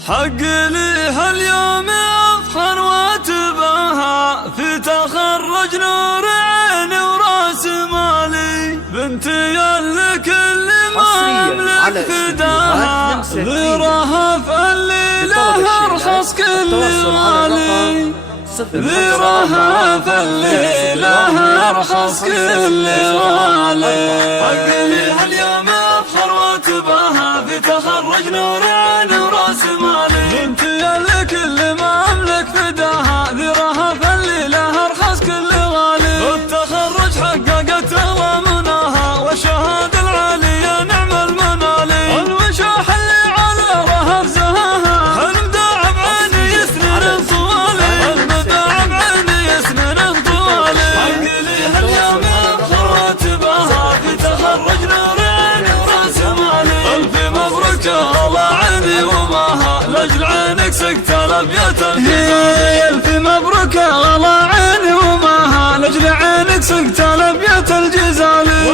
حق لي هاليوم افخر واتباهى في تخرج نور عيني وراس مالي، بنتي لكل ما املك فداها، غيرها فالليله ارخص كل مالي، غيرها فالليله ارخص كل مالي. حق لي هاليوم افخر واتباهى في تخرج نور عيني وراس مالي، بنتي لكل ما املك فداها، ذراها فالليله ارخص كل غالي، بالتخرج حققت الله مناها والشهاده العاليه نعم المنالي، الوشاح اللي على رهف زهاها، المداع بعيني يسنن طوالي، المداع بعيني يسنن طوالي. حق لي هاليوم افخر واتباهى في تخرج نور عيني وراس مالي، الف مبروك الله عيني وماها لاجل عينك سقت الابيات الجزالي، الف مبروك الله عيني وماها لاجل عينك سقت الابيات الجزالي.